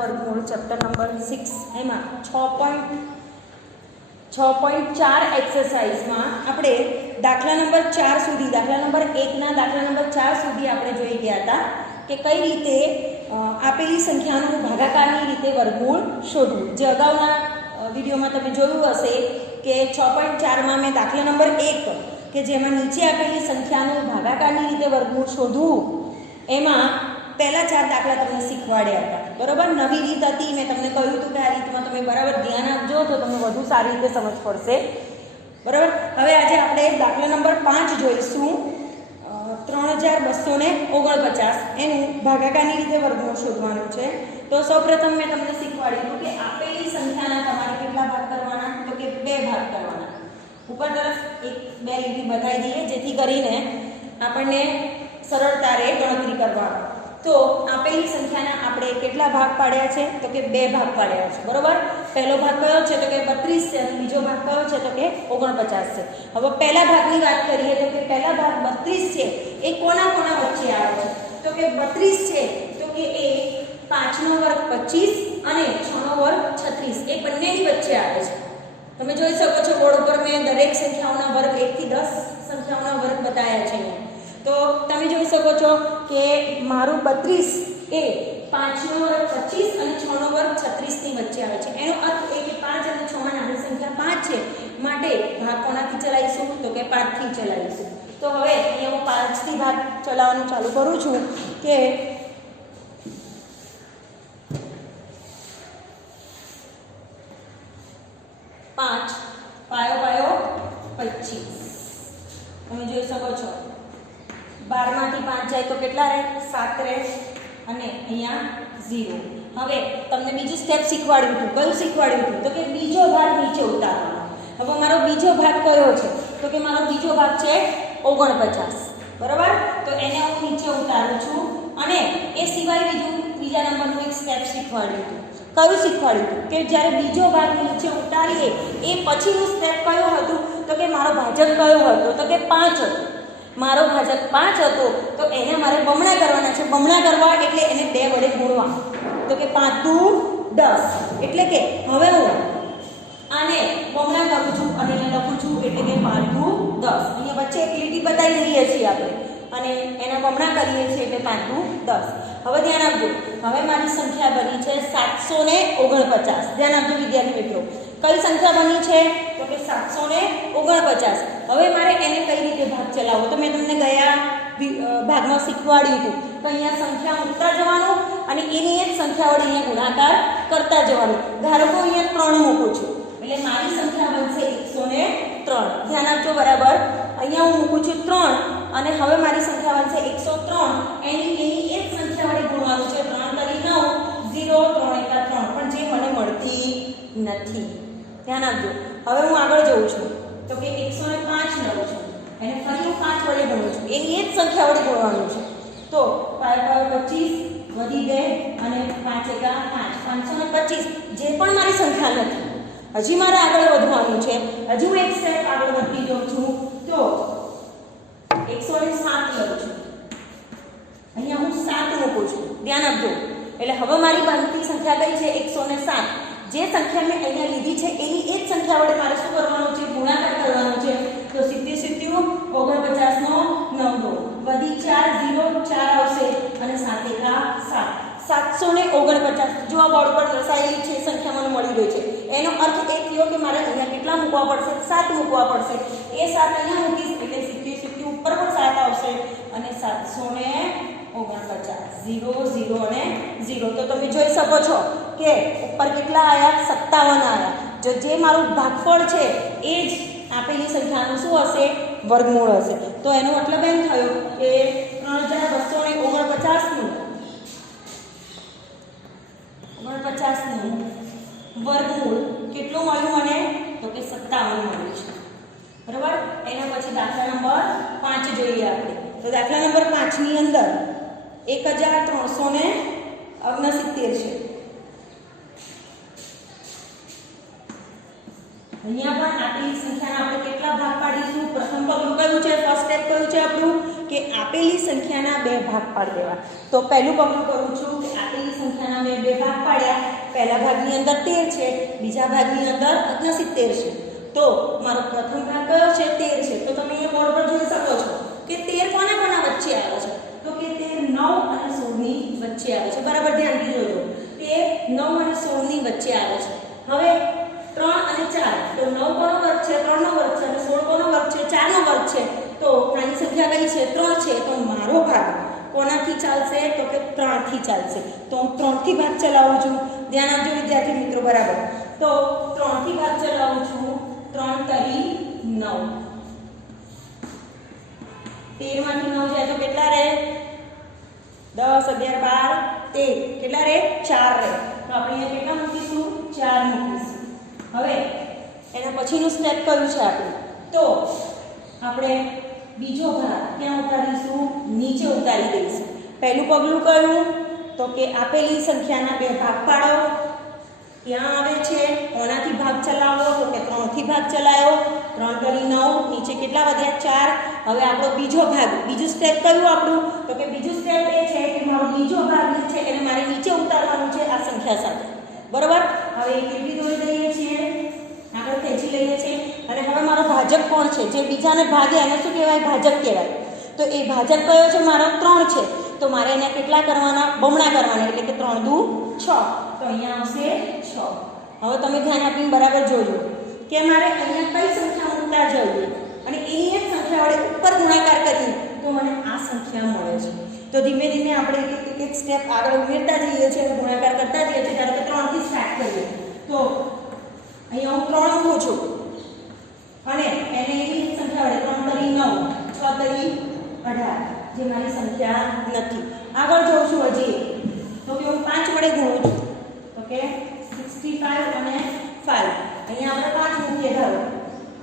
વર્ગમૂળ chapter number 6 એમાં 6.4 એક્સરસાઇઝમાં આપણે દાખલા નંબર 4 સુધી દાખલા નંબર 1 ના દાખલા નંબર 4 સુધી આપણે જોઈ ગયા હતા કે કઈ રીતે આપેલી સંખ્યાનું ભાગાકારની રીતે વર્ગમૂળ શોધવું. જે અગાઉના વિડીયોમાં તમે જોયું હશે કે 6.4માં મેં દાખલા નંબર 1 કે જેમાં નીચે આપેલી સંખ્યાનું ભાગાકારની રીતે વર્ગમૂળ શોધવું એમાં પહેલા 4 દાખલા તમને શીખવાડ્યા હતા. બરોબર, નવી રીત હતી. મેં તમને કહ્યું હતું કે આ રીતમાં તમે બરાબર ધ્યાન આપજો તો તમને વધુ સારી રીતે સમજ પડશે. બરાબર, હવે આજે આપણે દાખલા નંબર 5 જોઈશું. 3249 એનું ભાગાકારની રીતે વર્ગમૂળ શોધવાનું છે. તો સૌપ્રથમ મેં તમને શીખવાડ્યું કે આપેલી સંખ્યાના તમારે કેટલા ભાગ કરવાના, તો કે 2 ભાગ કરવાના. ઉપર તરફ 1-2 લીટી બતાવી દઈએ જેથી કરીને આપણને સરળતા રહે ગણતરી કરવાનો. તો આપેલી સંખ્યાના આપણે કેટલા ભાગ પાડ્યા છે, તો કે 2 ભાગ પાડ્યા છે. બરોબર, પહેલો ભાગ કયો છે, તો કે 32 છે અને બીજો ભાગ કયો છે, તો કે 49 છે. હવે પહેલા ભાગની વાત કરીએ તો કે પહેલા ભાગ 32 છે એ કોના કોના વચ્ચે આવે છે, તો કે 32 છે તો કે એ 5 નો વર્ગ 25 અને 6 નો વર્ગ 36 એ બંનેની વચ્ચે આવે છે. તમે જોઈ શકો છો બોર્ડ ઉપર મેં દરેક સંખ્યાઓના વર્ગ 1 થી 10 સંખ્યાઓના વર્ગ બતાવ્યા છે. તો તમે જોઈ શકો છો કે મારું 32 એ 5 નો વર્ગ 25 અને 6 નો વર્ગ 36 ની વચ્ચે આવે છે. એનો અર્થ એ કે 5 અને 6 માં નાની સંખ્યા 5 છે, માટે ભાગ કોનાથી ચલાવીશું, તો કે 5 થી ચલાવીશું. તો હવે અહીંયા હું 5 થી ભાગ ચલાવવાનું ચાલુ કરું છું કે 5 પાયો 25. તમે જોઈ શકો છો 12 માંથી 5 જાય તો કેટલા રહે, 7 રહે અને અહીંયા 0. હવે તમને બીજું સ્ટેપ શીખવાડ્યું હતું. કયું શીખવાડ્યું હતું, તો કે બીજો ભાગ નીચે ઉતારવાનો. હવે મારો બીજો ભાગ કયો છે, તો કે મારો બીજો ભાગ છે 49. બરાબર, તો એને હું નીચે ઉતારું છું અને એ સિવાય બીજા નંબરનું એક સ્ટેપ શીખવાડ્યું હતું. કયું શીખવાડ્યું હતું કે જ્યારે બીજો ભાગ નીચે ઉતારીએ એ પછીનું સ્ટેપ કયું હતું, તો કે મારો ભાજક કયો હતો, તો કે 5 હતો. મારો ભાજક 5 હતો તો એને મારે બમણા કરવાના છે. બમણા કરવા એટલે એને 2 વડે ગુણવા, તો કે 5 દુ 10. એટલે કે હવે હું આને બમણા કરું છું અને એને લખું છું એટલે કે 5 દુ 10. અહીંયા વચ્ચે એક લીટી બતાવી દઈએ છીએ આપણે અને એના બમણા કરીએ છીએ એટલે 5 દુ 10. હવે ધ્યાન આપજો, હવે મારી સંખ્યા બની છે 749. ધ્યાન આપજો વિદ્યાર્થી મિત્રો, કઈ સંખ્યા બની છે, તો કે 749. હવે મારે એને કઈ રીતે ભાગ ચલાવવો, તો મેં તમને ગયા ભાગમાં શીખવાડ્યું હતું તો અહીંયા સંખ્યા મૂકતા જવાનું અને એની એક સંખ્યા વડે અહીંયા ગુણાકાર કરતા જવાનું. ધારો કે અહીંયા 3 મૂકું છું એટલે મારી સંખ્યા બનશે 103. ધ્યાન આપજો બરાબર, અહીંયા હું મૂકું છું 3 અને હવે મારી સંખ્યા બનશે 103. એની એક સંખ્યા વડે ગુણવાનું છે. 3 કરી 9, 0, 3 એકા 3, પણ જે મને મળતી નથી. ધ્યાન આપજો, હવે હું આગળ જઉં છું તો કે 105 લઉં છું, એને ફરી હું 5 વડે ગુણું છું, એની એક સંખ્યા વડે ગુણવાનું છે. તો 5 વધી 2 અને 5 એકા 5, 525. જે પણ મારી સંખ્યા નથી, હજી મારે આગળ વધવાનું છે. હજુ એક સ્ટેપ આગળ વધતી જાઉં છું તો 107 લઉં છું, અહીંયા હું 7 મૂકું છું. ધ્યાન આપજો, એટલે હવે મારી બનતી સંખ્યા કઈ છે, 107. જે સંખ્યા મેં અહીંયા લીધી છે એની એક સંખ્યા વડે મારે શું કરવાનું છે, ગુણાકાર કરવાનો છે. તો 70 49 નો 9 વધી 4, 0, 4 આવશે અને 7 એકા 7, 749. જો આ બોર્ડ પર દર્શાવેલી છે સંખ્યા મને મળી ગઈ છે. એનો અર્થ એ થયો કે મારે અહીંયા કેટલા મૂકવા પડશે, 7 મૂકવા પડશે. એ 7 અહીંયા મૂકીશ એટલે 70 ઉપર પણ 7 આવશે અને 749. 0, 0 અને 0. તો તમે જોઈ શકો છો કે ઉપર કેટલા આવ્યા, 57 આવ્યા. જો જે મારું ભાગફળ છે એ જ આપેલી સંખ્યાનું શું હશે, વર્ગમૂળ હશે. તો એનો મતલબ એમ થયો કે 3249 નું વર્ગમૂળ કેટલું મળ્યું મને, તો કે 57 મળ્યું છે. બરાબર, એના પછી દાખલા નંબર 5 જોઈએ આપણે. તો દાખલા નંબર 5 ની અંદર 1369 છે. અહીંયા પણ આપેલી સંખ્યાના આપણે કેટલા ભાગ પાડીશું, પ્રથમ પગલું કયું છે, ફર્સ્ટ સ્ટેપ કયું છે આપણું, કે આપેલી સંખ્યાના બે ભાગ પાડી દેવા. તો પહેલું પગલું કરું છું કે આપેલી સંખ્યાના મેં બે ભાગ પાડ્યા. પહેલા ભાગની અંદર 13 છે, બીજા ભાગની અંદર 69 છે. તો મારો પ્રથમ ભાગ કયો છે? 13 છે. તો તમે અહીંયા બોર્ડ પર જોઈ શકો છો કે 13 કોના વચ્ચે આવે છે? તો કે 13 9 અને 16 ની વચ્ચે આવે છે. બરાબર ધ્યાનથી જોજો. 13 9 અને 16 ની વચ્ચે આવે છે. હવે 3 અને 4, તો 9 કોનો વર્ગ છે? 3 નો વર્ગ છે. અને 16 કોનો વર્ગ છે? 4 નો વર્ગ છે. તો નાની સંખ્યા કઈ છે? 3 છે. તો મારો ભાગ કોનાથી ચાલશે? તો કે 3 થી ચાલશે. તો હું 3 થી ભાગ ચલાવું છું. ધ્યાન આપજો વિદ્યાર્થી મિત્રો. બરાબર. તો 3 થી ભાગ ચલાવું છું. 3 તરી 9. 13 માંથી 9 જાય તો કેટલા રહે? 10 11 12 13. કેટલા રહે? 4 રહે. તો આપણે અહીંયા કેટલા મૂકીશું? 4 મૂકીશું. હવે એના પછીનું સ્ટેપ કયું છે આપણું? તો આપણે બીજો ભાગ ક્યાં ઉતારીશું? નીચે ઉતારી દઈશું. પહેલું પગલું કયું? તો કે આપેલી સંખ્યાના બે ભાગ પાડો. ક્યાં આવે છે? કોનાથી ભાગ ચલાવો? તો કે 3 થી ભાગ ચલાયો. 3 તરી 9. નીચે કેટલા વધ્યા? 4. હવે આપણો બીજો ભાગ, બીજું સ્ટેપ કયું આપણું? તો કે બીજું સ્ટેપ એ છે કે મારો બીજો ભાગ છે એને મારે નીચે ઉતારવાનું છે આ સંખ્યા સાથે. બરોબર. હવે કેટલી દોરી દઈએ છીએ? આગળ ખેંચી લઈએ છીએ. અને હવે મારો ભાજક કોણ છે? જે બીજાને ભાગે એને શું કહેવાય? ભાજક કહેવાય. તો એ ભાજક કયો છે? મારો 3 છે. તો મારે એને કેટલા કરવાના? બમણા કરવાના. એટલે કે 3 દુ 6. તો અહીંયા આવશે 6. હવે તમે ધ્યાન આપીને બરાબર જોજો કે મારે અહીંયા કઈ સંખ્યા મૂકતા જઈએ અને એની એક સંખ્યા વડે ઉપર ગુણાકાર કરીએ તો મને આ સંખ્યા મળે છે. તો ધીમે ધીમે આપણે એક સ્ટેપ આગળ ઉમેરતા જઈએ છીએ અને ગુણાકાર કરતા જઈએ છીએ. ધારો કે 3 થી સ્ટાર્ટ કરીએ. તો અહીંયા હું 3 મૂકું છું અને એને એની એક સંખ્યા વડે 3 તરી 9, 6 તરી 18 જે મારી સંખ્યા નથી. આગળ જોઉં છું હજી તો કે હું 5 વડે ગુણું છું. તો કે 65 અને 5. અહીંયા આપણે 5 મૂકીએ. ધારો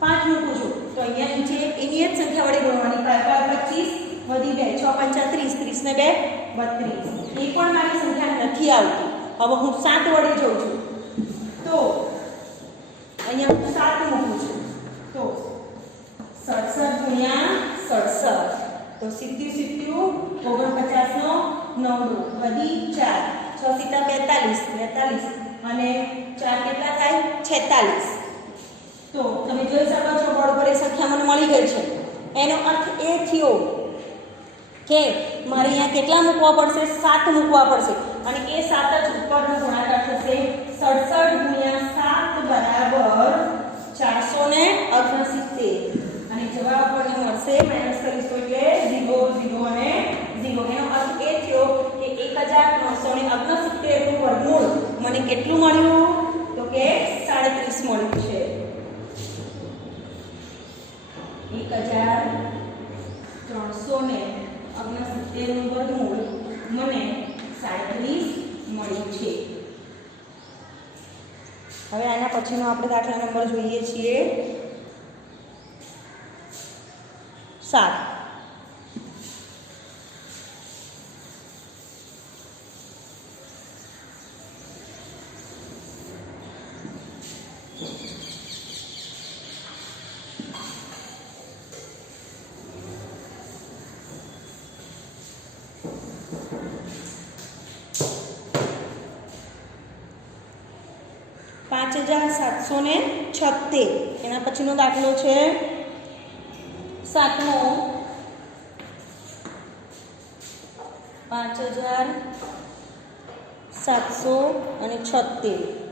5 મૂકું છું તો અહીંયા નીચે એની એક સંખ્યા વડે ગુણવાની. 5 5 25 વધી 2 6 5 30 30 ને 2 32. એ પણ મારી સંખ્યા નથી આવતી. હવે હું 7 વડે જોઉં છું તો અહીંયા હું 7 મૂકું છું તો 67 ગુણ્યા 67. તો સીધું 49 નો 9 વધી 4. 6 × 42 અને 4 કેટલા થાય? 46. તો તમે જોઈ શકો છો બોર્ડ પર એ સંખ્યા મને મળી ગઈ છે. એનો અર્થ એ થયો કે મારે અહીંયા કેટલા મૂકવા પડશે? 7 મૂકવા પડશે. અને એ 7 જ ઉપરનો ગુણાકાર થશે. 67 ગુણ્યા 7 બરાબર 469. અને જવાબ આપણને મળશે માઈનસ કરીશું એટલે 0 0 અને 0. એનો અર્થ એ થયો કે 1369 નું વર્ગમૂળ મને કેટલું મળ્યું? તો કે 37 મળ્યું છે. 1369 નું વર્ગમૂળ મને 37 મળ્યું છે. હવે આના પછીનો આપણે દાખલા નંબર જોઈએ છીએ 7. એના પછીનો દાખલો છે 7મો 5776.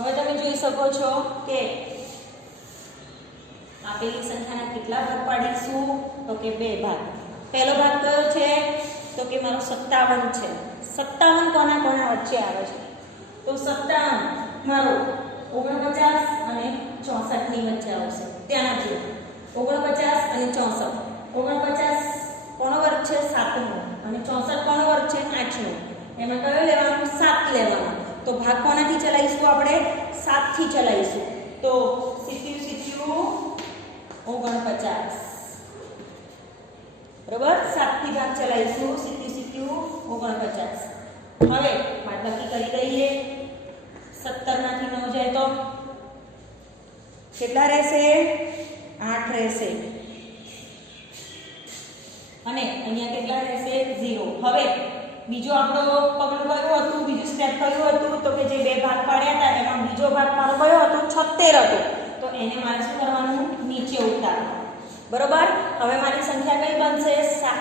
હવે તમે જોઈ શકો છો કે આપેલી સંખ્યાના કેટલા ભાગ પાડીશું? તો કે 2 ભાગ. પહેલો ભાગ કયો છે? તો કે મારો 57 છે. 57 કોના વચ્ચે આવે છે? તો 57 મારો 49 અને 64 ની વચ્ચે આવશે. ત્યાં નથી 49 અને 64. 49 કોનો વર્ગ છે? 7નો અને 64 કોનો વર્ગ છે? 8નો. એમાં કયો લેવાનો? 7 લેવાનો. તો ભાગ કોનાથી ચલાવીશું આપણે? 7 થી ચલાવીશું. તો 49 બરોબર, 7 થી ભાગ ચલાવીશું. 49. હવે બાદબાકી કરી દઈએ. 17 માંથી 9 જાય તો કેટલા રહેશે? 8 રહેશે. અને અહીંયા કેટલા રહેશે? 0. હવે બીજો આપણો પગલું કયું હતું? બીજું સ્ટેપ કયું હતું? તો કે જે બે ભાગ પાડ્યા હતા એમાં બીજો ભાગ મારો કયો હતો? 76 હતો. તો એને મારે શું કરવાનું? નીચે ઉતારવાનું. બરોબર. હવે મારી સંખ્યા કઈ બનશે?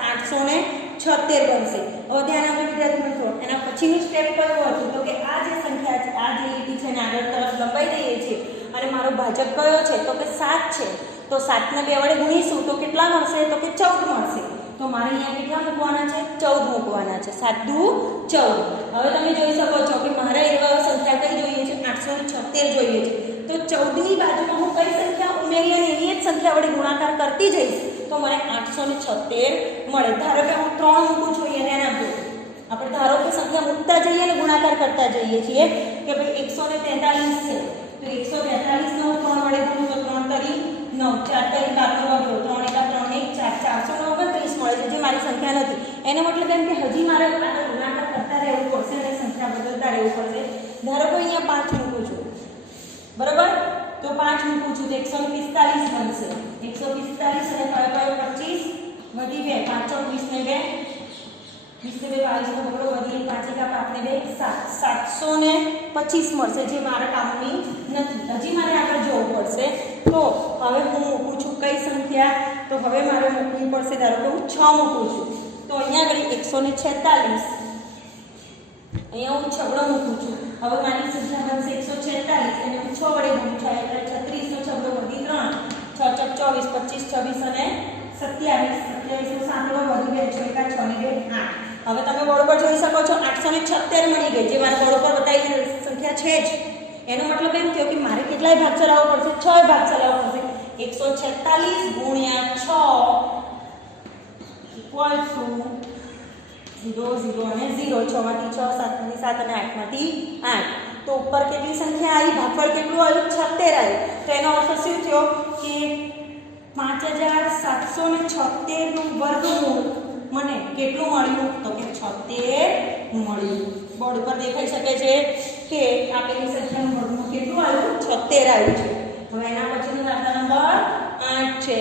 876 બનશે. હવે ધ્યાન આપજો વિદ્યાર્થી મિત્રો, એના પછીનું સ્ટેપ કયું હતું? તો કે આ જે સંખ્યા છે, આ જે લીટી છે ને આગળ તરફ લંબાઈ દઈએ છીએ અને મારો ભાજક કયો છે? તો કે 7 છે. તો 7 ને 2 વડે ગુણીશું તો કેટલા મળશે? તો કે 14 મળશે. તો મારે અહીંયા કેટલા મૂકવાના છે? 14 મૂકવાના છે. 7 દુ 14. હવે તમે જોઈ શકો છો કે મારે એક સંખ્યા કઈ જોઈએ છે? 876 જોઈએ છે. તો 14 ની બાજુમાં હું કઈ સંખ્યા ઉમેરી અને એની જ સંખ્યા વડે ગુણાકાર કરતી જઈશ તો મને 876 મળે. ધારો કે હું 3 મૂકું છું, એને આપજો. આપણે ધારો કે સંખ્યા મૂકતા જઈએ અને ગુણાકાર કરતા જઈએ છીએ કે ભાઈ 143 છે. તો 143 નો 3 વડે ગુણું તો 3 તરી 9, 4 તરી 12 નો વાગ્યો, 3 એકા 3 1 4 429 મળે છે, જે મારી સંખ્યા નથી. એનો મતલબ એમ કે હજી મારે આગળ ગુણાકાર કરતા રહેવું પડશે અને સંખ્યા બદલતા રહેવું પડશે. ધારો કે અહીંયા 5 મૂકું છું, બરોબર. તો 5 મૂકું છું તો 145 બનશે. 145 અને 25 વધી 2, 5 ચોક 20 ને 2, 20 ને 2 22 નો પકડો, વધી 5 એકા આપણે 2 725 મળશે, જે મારા કામની નથી. હજી મારે આગળ જવું પડશે. તો હવે હું મૂકું છું કઈ સંખ્યા? તો હવે મારે મૂકવી પડશે, ધારો કે હું 6 મૂકું છું તો અહીંયા આગળ 146, અહીંયા હું 6 મૂકું છું. હવે મારી સંખ્યા બનશે 146 અને હું 6 વડે ગુણું છું એટલે 36 નો 6 વધી 3, 6 ચોક 24, 25 26 અને 27, 27 નો 7 વધી 2, 6 એકા 6 ને 2 8. હવે તમે બોર્ડ પર જોઈ શકો છો 876 મળી ગઈ, જે મારા બોર્ડ પર બતાવેલી સંખ્યા છે જ. એનો મતલબ એમ થયો કે મારે કેટલાય ભાગ ચલાવવો પડશે? 6 ભાગ ચલાવવો પડશે. 146 ગુણ્યા 6 0 0 અને 0. 6 માંથી 6, 7 માંથી 7 અને 8 માંથી 8. તો ઉપર કેટલી સંખ્યા આવી? ભાગફળ કેટલું આવ્યું? 76 આવ્યું. તો એનો અર્થ શું થયો કે 5776 નું વર્ગમૂળ મને કેટલું મળ્યું? તો કે 76 મળ્યું. બોર્ડ ઉપર દેખાઈ શકે છે કે આપેલી સંખ્યાનું વર્ગમૂળ કેટલું આવ્યું? 76 આવ્યું છે. હવે એના પછીનો દાખલા નંબર 8 છે.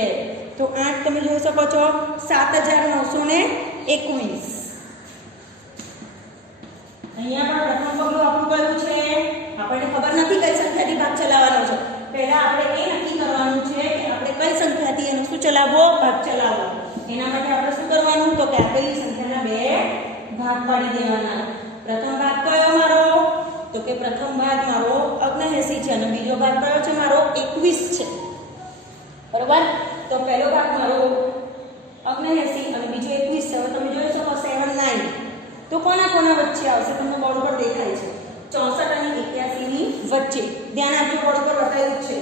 તો 8 તમે જોઈ શકો છો 7921. અહીંયા પણ પ્રથમ પગલું આપણું કયું છે? આપણને ખબર નથી કઈ સંખ્યાથી ભાગ ચલાવવાનો છે. પહેલા આપણે એ નક્કી કરવાનું છે કે આપણે કઈ સંખ્યાથી એનો શું ચલાવવો? ભાગ ચલાવવો. એના માટે આપણે શું કરવાનું? તો કે આપેલી સંખ્યાના બે ભાગ પાડી દેવાના. પ્રથમ ભાગ કયો મારો? તો કે પ્રથમ ભાગ મારો 79 છે અને બીજો ભાગ કયો છે મારો? 21 છે. બરોબર. તો પહેલો ભાગ મારો 79 અને બીજો 21 છે. હવે તમે જોઈ શકો 79. તો કોના કોના વચ્ચે આવશે? તમને બોર્ડ પર દેખાય છે 64 અને 81 ની વચ્ચે. ધ્યાન આપજો, બોર્ડ પર બતાવ્યું છે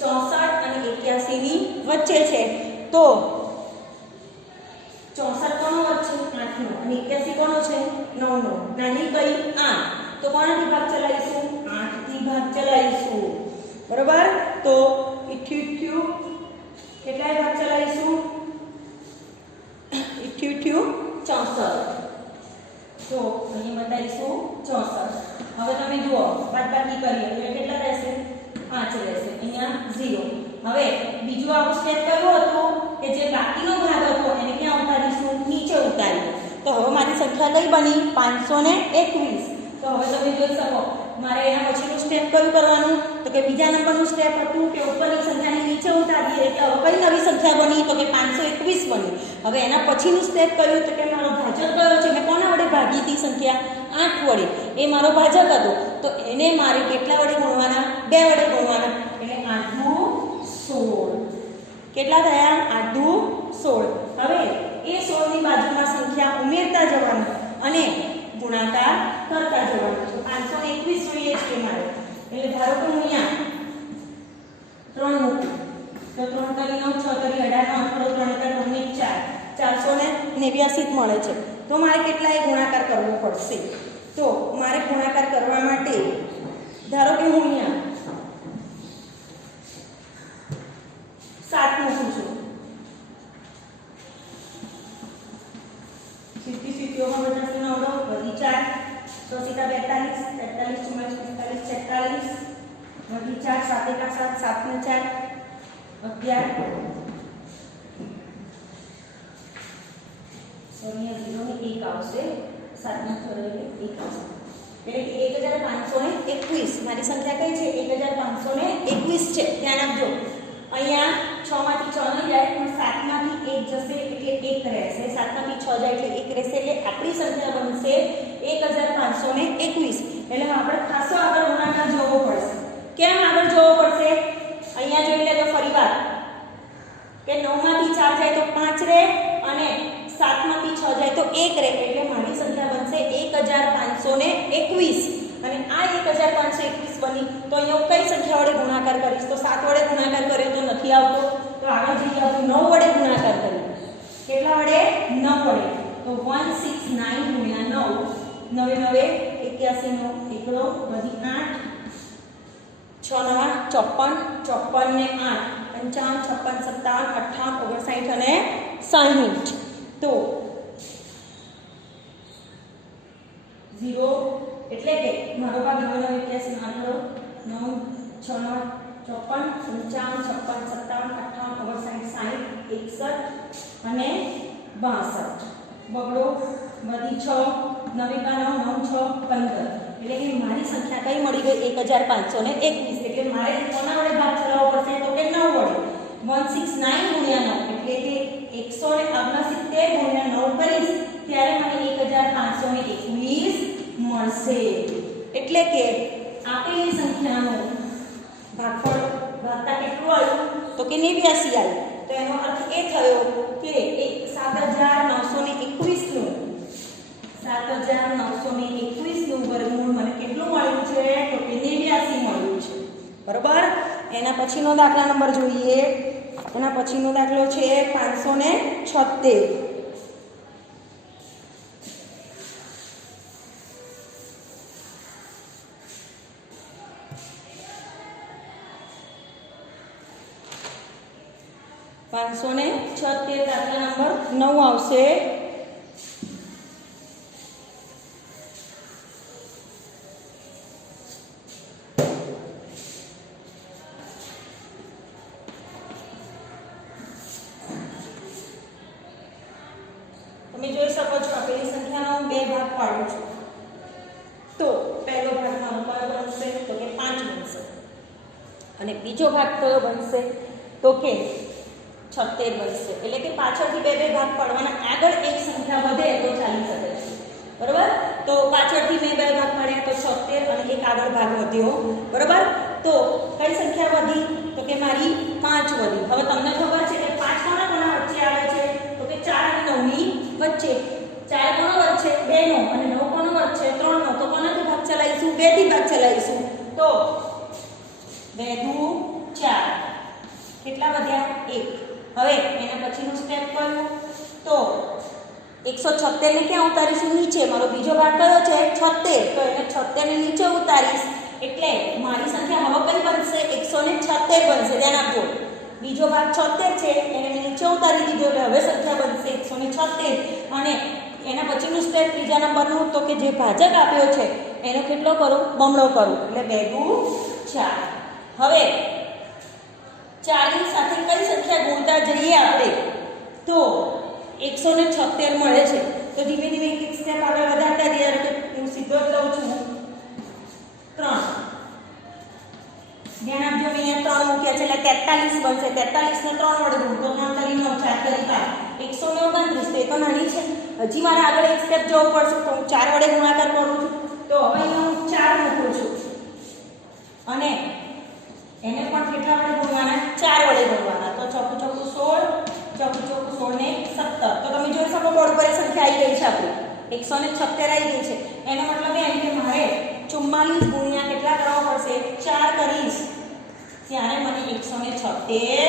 64 અને 81 ની વચ્ચે છે. તો 64 કોનો વચ્ચે? 8 નો અને 81 કોનો છે? 9 નો. નાની કઈ? 8. તો કોનાથી ભાગ ચલાવીશું? 8 થી ભાગ ચલાવીશું. બરોબર. તો 88 કેટલાય ભાગ ચલાવીશું? 64. તો અહીં બતાવીશું 64. હવે તમે જુઓ બાદબાકી કરીએ તો કેટલા રહેશે? 5 રહેશે. અહીંયા 0. હવે બીજું આપણું સ્ટેપ કયું હતું કે જે બાકીનો ભાગ હતો એને ક્યાં ઉતારીશું? નીચે ઉતારીએ. તો હવે મારી સંખ્યા કઈ બની? 521. તો હવે તમે જોઈ શકો મારે એના પછીનું સ્ટેપ કયું કરવાનું? તો કે બીજા નંબરનું સ્ટેપ હતું કે ઉપરની સંખ્યાને નીચે ઉતારીએ. એટલે હવે કઈ નવી સંખ્યા બની? તો કે 521 બની. હવે એના પછીનું સ્ટેપ કયું? તો કે મારો ભાજક કયો છે? મેં કોના વડે ભાગી હતી સંખ્યા? 8 વડે. એ મારો ભાજક હતો. તો એને મારે કેટલા વડે ગુણવાના? 2 વડે ગુણવાના. એટલે 8 દુ 16. કેટલા થયા? 8 દુ 16. હવે એ 16 ની બાજુમાં સંખ્યા ઉમેરતા જવાનું અને ગુણાકાર કરતા જવાનું. તો 521 જોઈએ છે મારે. એટલે ધારો કે હું અહીંયા 3 મૂકું તો 3 તરી 9, 6 તરી 18 નો 18, 3 એકા 3 ને 4, 489 જ મળે છે. તો મારે કેટલાય ગુણાકાર કરવો પડશે. તો મારે ગુણાકાર કરવા માટે ધારો કે હું અહીંયા 7 મૂકું છું. સિત્તી સિત્તીઓમાં બધા નવડો વધી 4 તો સીધા 42 43 44 46 વધી 4 7 એકા 7 7 ને 4 11 સોરી 0 ને 1 આવશે 7 ના છોડે એટલે 1 આવશે એટલે કે 1521 મારી સંખ્યા કઈ છે 1521 છે. ધ્યાન આપજો અહીંયા 6 માંથી 6 ન જાય પણ 7 માંથી 1 જશે એટલે 1 રહેશે 7 માંથી 6 જાય એટલે 1 રહેશે એટલે આપણી સંખ્યા બનશે 1521. એટલે આપણે ખાસો આગળ ગુણાકાર જોવો પડશે. કેમ આગળ જોવો પડશે? અહીંયા જોઈ લેજો ફરીવાર કે 9 માંથી 4 જાય તો 5 રહે અને 7 માંથી 6 જાય તો 1 રહે એટલે મારી સંખ્યા બનશે 1521. અને આ 1521 બની તો અહીંયા કઈ સંખ્યા વડે ગુણાકાર કરીશ? તો 7 વડે ગુણાકાર કર્યો તો નથી આવતો. તો આગળ જઈએ આપણે 9 વડે ગુણાકાર કરીએ. કેટલા વડે? 9 વડે. તો 169 ગુણ્યા 9 9 9 81 એકડો વધી 8 6 9 54 54 ને 8 55 56 57 58 59 અને 60. તો 0 એટલે કે મારો ભાગ 9 81 આંકડો 9 6 9 54 55 56 57 58 59 60 61 અને 62 બગડો વધી 6 9 9 6 15 એટલે કે મારી સંખ્યા કઈ મળી ગઈ 1521. એટલે મારે કોના વડે ભાગ ચલાવવો પડશે? તો કે 9 વડે. 169 ગુણ્યા 9 એટલે કે 169 ગુણ્યા 9 કરીશ ત્યારે મને 1521 મળશે. એટલે કે આપેલી સંખ્યાનો ભાગફળ ભાગતા કેટલું આવ્યું? તો કે 89 આવ્યું. તો એનો અર્થ એ થયો કે 7921 નું વર્ગમૂળ મને કેટલું મળ્યું છે? તો કે 89 મળ્યું છે. બરોબર. એના પછીનો દાખલા નંબર જોઈએ. એના પછીનો દાખલો છે 576. દાખલા નંબર 9 આવશે. તમે જોઈ શકો છો આપેલી સંખ્યાનો 2 ભાગ પાડું છું. તો પહેલો ભાગ મારો કયો બનશે? તો કે 5 બનશે. અને બીજો ભાગ કયો બનશે? તો કે 76 બનશે. એટલે કે પાછળથી 2 ભાગ પાડવાના. આગળ એક સંખ્યા વધે તો ચાલી શકે છે. બરોબર. તો પાછળથી મેં 2 ભાગ પાડ્યા તો 76 અને એક આગળ ભાગ વધ્યો. બરોબર. તો કઈ સંખ્યા વધી? તો કે મારી 5 વધી. હવે તમને ખબર છે કે 5 કોના કોના વચ્ચે આવે છે? તો કે 4 અને 9 ની વચ્ચે. 4 કોનો વર્ગ છે? 2 નો. અને 9 કોનો વર્ગ છે? 3 નો. તો કોનાથી ભાગ ચલાવીશું? 2 થી ભાગ ચલાવીશું. તો 2 દુ 4 કેટલા વધ્યા? 1. હવે એના પછીનું સ્ટેપ કયું? તો 176 ને ક્યાં ઉતારીશું? નીચે. મારો બીજો ભાગ કયો છે? 76. તો એને 76 ને નીચે ઉતારીશ એટલે મારી સંખ્યા હવે કઈ બનશે? 176 બનશે. ધ્યાન આપજો. બીજો ભાગ 76 છે એને મેં નીચે ઉતારી દીધો એટલે હવે સંખ્યા બનશે 176. અને એના પછીનું સ્ટેપ ત્રીજા નંબરનું તો કે જે ભાજક આપ્યો છે એનો કેટલો કરું? બમણો કરું. એટલે 2 દુ 4. હવે 4 ની સાથે કઈ સંખ્યા ગુણતા જઈએ આપણે તો 176 મળે છે. તો ધીમે ધીમે એક સ્ટેપ આગળ વધારતા જઈએ. તો હું સીધો જ લઉં છું 3. ધ્યાન આપજો અહીંયા 3 મૂક્યા છે એટલે 43 બનશે. 43 ને 3 વડે ગુણ તો 3 કરી 9 4 કરી 5 129. તો એ તો નાની છે. હજી મારે આગળ એક સ્ટેપ જવું પડશે. તો હું 4 વડે ગુણાકાર કરું છું. તો હવે અહીંયા હું 4 મૂકું છું અને એને પણ કેટલા વડે ગુણવાના? 4 વડે ગુણવાના. તો ચોકું ચોકું 16 ચોકું ચોકું 16 ને 17. તો તમે જોઈ શકો બોર્ડ પર સંખ્યા આવી ગઈ છે આપણી 176 આવી ગઈ છે. એનો મતલબ એમ કે મારે 44 ગુણ્યા કેટલા કરવા પડશે? 4 કરીશ ત્યારે મને 176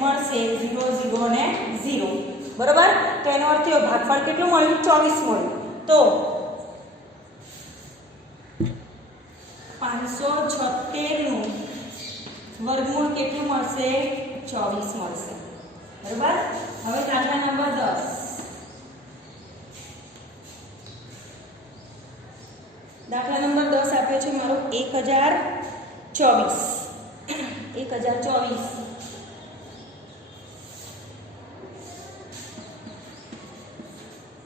મળશે. 0 0 ને 0. બરોબર. તો એનો અર્થ થયો ભાગફળ કેટલું મળ્યું? 24 મળ્યું. તો 576 નું વર્ગમૂળ કેટલું મળશે? 24 મળશે. બરોબર. હવે દાખલા નંબર 10. દાખલા નંબર 10 આપ્યો છે મારો 1024. 1024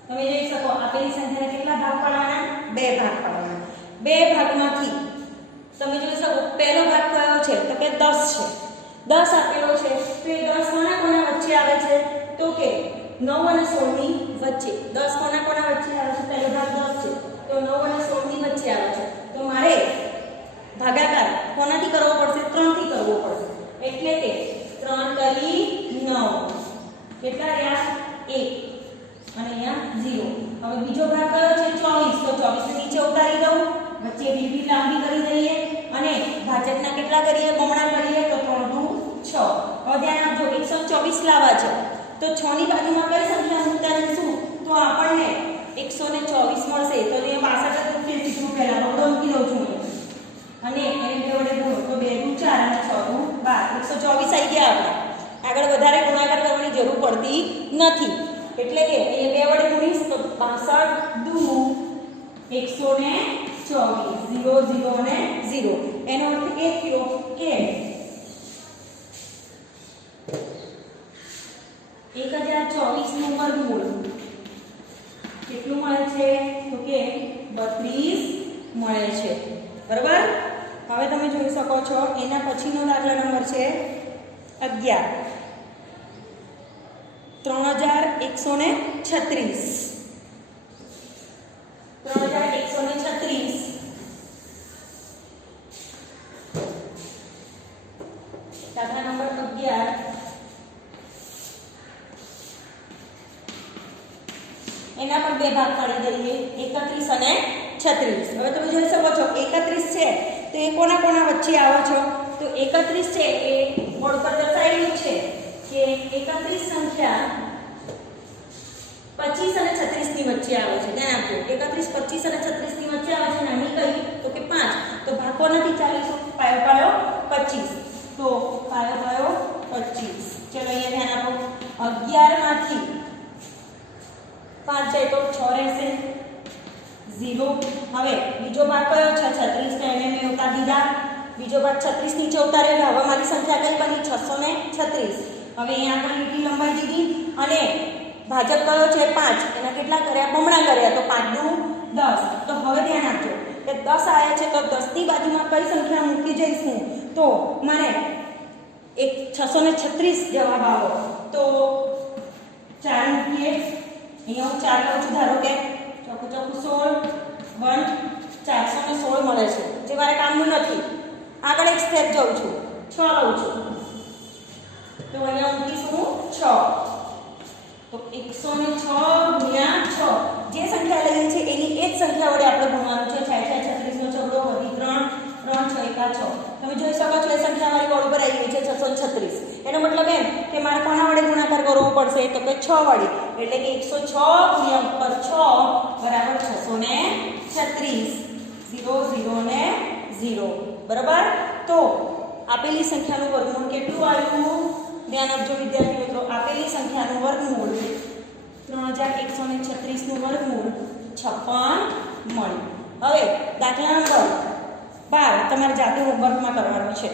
તમે જોઈ શકો આપેલી સંખ્યાને કેટલા ભાગ પાડવાના? 2 ભાગ પાડવાના. 2 ભાગમાંથી તમે જોઈ શકો પહેલો ભાગ કયો છે? તો કે 10 છે. 10 આપેલો છે તો એ 10 કોના કોના વચ્ચે આવે છે? તો કે 9 અને 16 ની વચ્ચે. 10 કોના કોના વચ્ચે આવે છે? પહેલો ભાગ 10 છે તો 9 અને 16 ની વચ્ચે આવે છે. તો મારે ભાગાકાર કોનાથી કરવો પડશે? 3 થી કરવો પડશે. એટલે કે 3 કરી 9 કેટલા રહ્યા? 1 અને અહીંયા 0. હવે બીજો ભાગ કયો છે? 24. તો 24 ને નીચે ઉતારી દઉં, વચ્ચે બીબી લાંબી કરી દઈએ અને ભાજકના કેટલા કરીએ? બમણા કરીએ. તો 3 દુ 6. હવે ધ્યાન આપજો 124 લાવવા છે તો 6 ની બાજુમાં કઈ સંખ્યા મૂકતા જઈશું? તો આપણને 124 મળશે. તો અહીંયા 62 રૂપિયા સીધું પહેલા બગડો મૂકી દઉં છું અને એને 2 વડે ગુણો તો 2 દુ 4 અને 6 દુ 12. 124 આવી ગયા. આપણે આગળ વધારે ગુણાકાર કરવાની જરૂર પડતી નથી. એટલે કે અહીંયા 2 વડે ગુણીશ તો 62 દુ 124 0 0 અને 0. એનો અર્થ એ થયો કે 1024 નું વર્ગમૂળ કેટલું મળે છે? તો કે 32 મળે છે. બરાબર. હવે તમે જોઈ શકો છો એના પછીનો દાખલા નંબર છે 11. 3136. 3136 દાખલા નંબર 11. એના પણ 2 ભાગ પાડી દઈએ 31 અને 36. હવે તમે જોઈ શકો છો 31 છે તો એ કોના કોના વચ્ચે આવો છો? તો 31 છે એ બોર્ડ પર દર્શાવેલું છે કે 31 સંખ્યા 25 અને 36 ની વચ્ચે આવે છે. ધ્યાન આપજો 31 25 અને 36 ની વચ્ચે આવે છે. નાની કઈ? તો કે 5. તો ભાગ કોનાથી ચાલીશું? પાયો પાયો 25. તો પાયો પાયો 25. ચલો અહીંયા ધ્યાન આપો 11 માંથી 5 જાય તો 6 રહેશે 0. હવે બીજો ભાગ કયો છે? 36 ને એને મેં ઉતારી દીધા. બીજો ભાગ 36 નીચે ઉતારેલો. હવે મારી સંખ્યા કઈ બની? 636. હવે અહીંયા આપણે લીટી લંબાઈ દીધી અને ભાજક કયો છે? 5. એના કેટલા કર્યા? બમણા કર્યા. તો 5 દુ 10. તો હવે ધ્યાન આપજો કે 10 આવ્યા છે તો 10 ની બાજુમાં કઈ સંખ્યા મૂકી જઈશું? તો મને 636 જવાબ આવો તો 4 મૂકીએ. અહીંયા હું 4 લઉં છું. ધારો કે ચોખ્ખું ચોખ્ખું 16 416 મળે છે જે મારે કામનું નથી. આગળ એક સ્ટેપ જાઉં છું 6 લઉં છું તો અહીંયા મૂકીશું 6. તો 106 ગુણ્યા 6 જે સંખ્યા લઈએ છે એની એ જ સંખ્યા વડે આપણે ગુણવાનું છે. 36 નો ચોગડો વધી 3 3 6 એકા 6. તમે જોઈ શકો છો એ સંખ્યા મારી બોર્ડ પર આવી ગઈ છે 636. એનો મતલબ એમ કે મારે કોના વડે ગુણાકાર કરવો પડશે? તો કે 6 વડે. એટલે કે 106 ગુણ્યા ઉપર 6 બરાબર 636. 0 0 ને 0. બરાબર. તો આપેલી સંખ્યાનું વર્ગમૂળ કેટલું આવ્યું? ધ્યાન આપજો વિદ્યાર્થી મિત્રો. આપેલી સંખ્યાનું વર્ગમૂળ 3136 નું વર્ગમૂળ 56 મળ્યું. હવે દાખલા નંબર 12 તમારે જાતે હોમવર્કમાં કરવાનો છે.